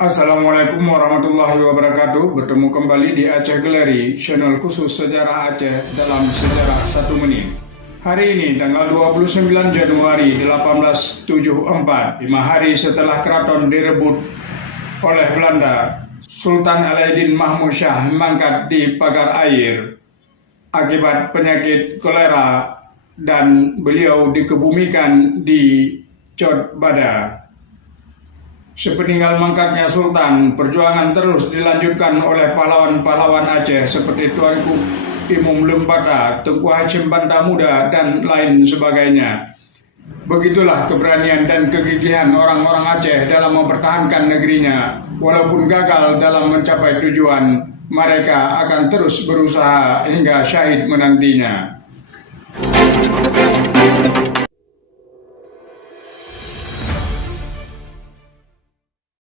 Assalamualaikum warahmatullahi wabarakatuh. Bertemu kembali di Aceh Gallery, channel khusus sejarah Aceh dalam sejarah 1 menit. Hari ini tanggal 29 Januari 1874, 5 hari setelah keraton direbut oleh Belanda, Sultan Alauddin Mahmud Shah mangkat di pagar air akibat penyakit kolera dan beliau dikebumikan di Cot Bada. Sepeninggal mangkatnya Sultan, perjuangan terus dilanjutkan oleh pahlawan-pahlawan Aceh seperti Tuanku Imum Lempata, Tengku Hashim Bantamuda, dan lain sebagainya. Begitulah keberanian dan kegigihan orang-orang Aceh dalam mempertahankan negerinya. Walaupun gagal dalam mencapai tujuan, mereka akan terus berusaha hingga syahid menantinya.